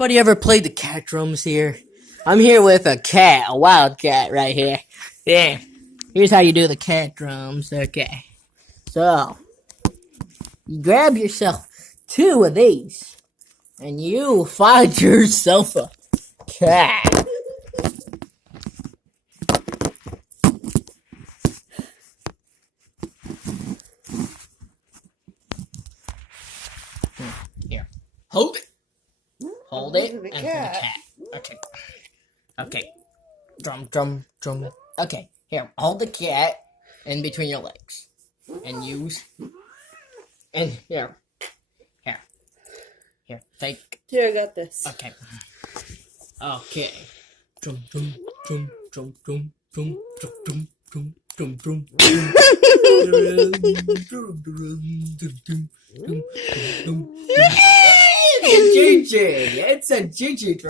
Anybody ever played the cat drums here? I'm here with a cat, a wild cat right here. Yeah. Here's how you do the cat drums. Okay. So, you grab yourself 2 of these, and you find yourself a cat. Here. Hold it. Hold it, and the cat. Okay. Okay. Drum. Okay, here, hold the cat in between your legs. And use. And here. Here, take. Here, I got this. Okay. Okay. Drum. It's a Junksy. It's a Junksy drum.